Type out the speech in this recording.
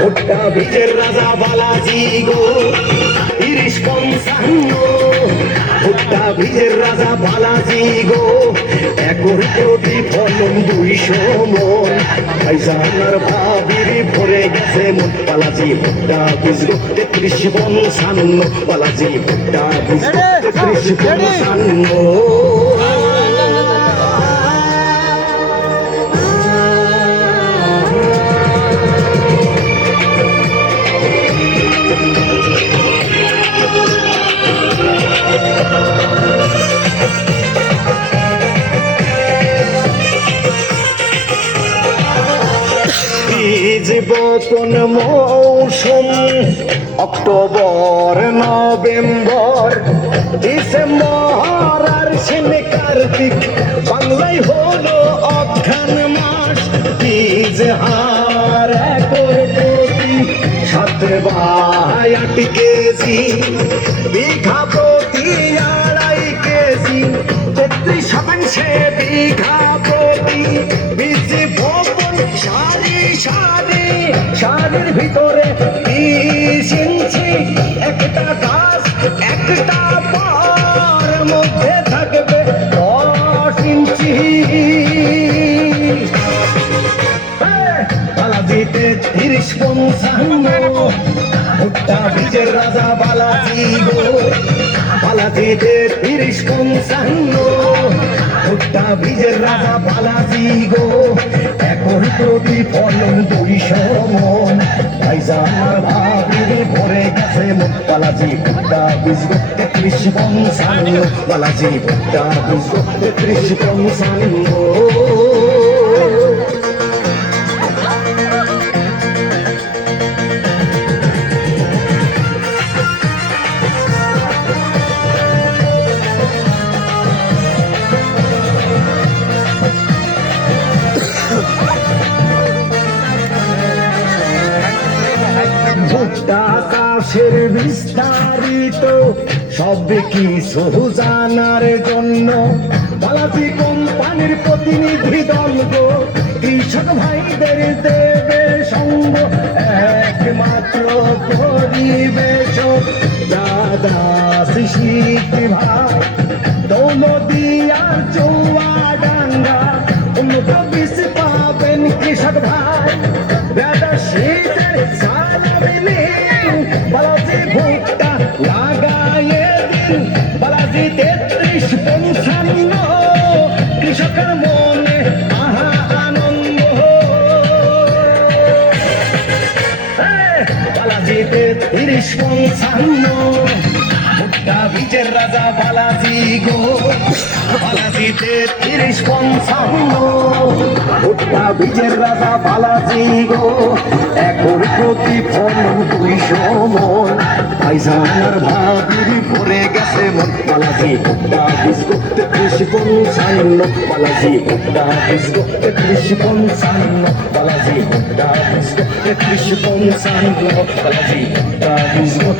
ভুট্টা বীজের রাজা বালাজি গো 30-55 ভুট্টা বীজের রাজা বালাজি গো একর প্রতি ফলন 200 মন ভাইজানার ভাবির ভরে গেছে মন বালাজি ভুট্টা বীজ গো 33-55 বালাজি ভুট্টা বীজ গো 33-55 বীজ বপন মৌসুম অক্টোবর নভেম্বর ডিসেম্বর আর সেনে কার্তিক বাংলায় হলো অঘ্রাণ মাস বীজ হার একর প্রতি 7/8 কেজি বিঘা প্রতি 2.5 কেজি 33% বিঘা প্রতি বীজ বপন সারির ভিতরে 20 ইঞ্চি একটা গাছ একটা পার মধ্যে থাকবে 10 ইঞ্চি বালাজিতে 30-55 ভুট্টা বীজের রাজা বালাজি গো বালাজিতে 30-55 ভুট্টা বীজের রাজা বালাজি গো একর প্রতি ফলন 200 মন ভাইজানার ভাবির ভরে গেছে মন বালাজি ভুট্টা বীজ গো 33-55 বালাজি ভুট্টা বীজ গো 33-55 ভুট্টা চাষের বিস্তারিত সব কিছু জানার জন্য বালাজি কোম্পানির প্রতিনিধি দল গো কৃষক ভাইদের দেবে সঙ্গ একমাত্র পরিবেশক দাদা শিশির ভাই দৌলদিয়ার চৌয়াডাঙ্গা উন্নত বীজ পাবেন কৃষক ভাই দাদা শীতের বালাজি ভুট্টা লাগায়ে দিন বালাজি 33-55 কৃষকের মনে আহা আনন্দ বালাজি 33-55 ভুট্টা বীজের রাজা বালাজি গো বালাজি 33-55 ভুট্টা বীজের রাজা বালাজি গো একর প্রতি ফলন 200 মন ভাইজানার ভাবির ভরে গেছে মন বালাজি ভুট্টা বীজ গো 33-55 বালাজি ভুট্টা বীজ গো 33-55 বালাজি ভুট্টা বীজ গো 33-55 বালাজি ভুট্টা বীজ গো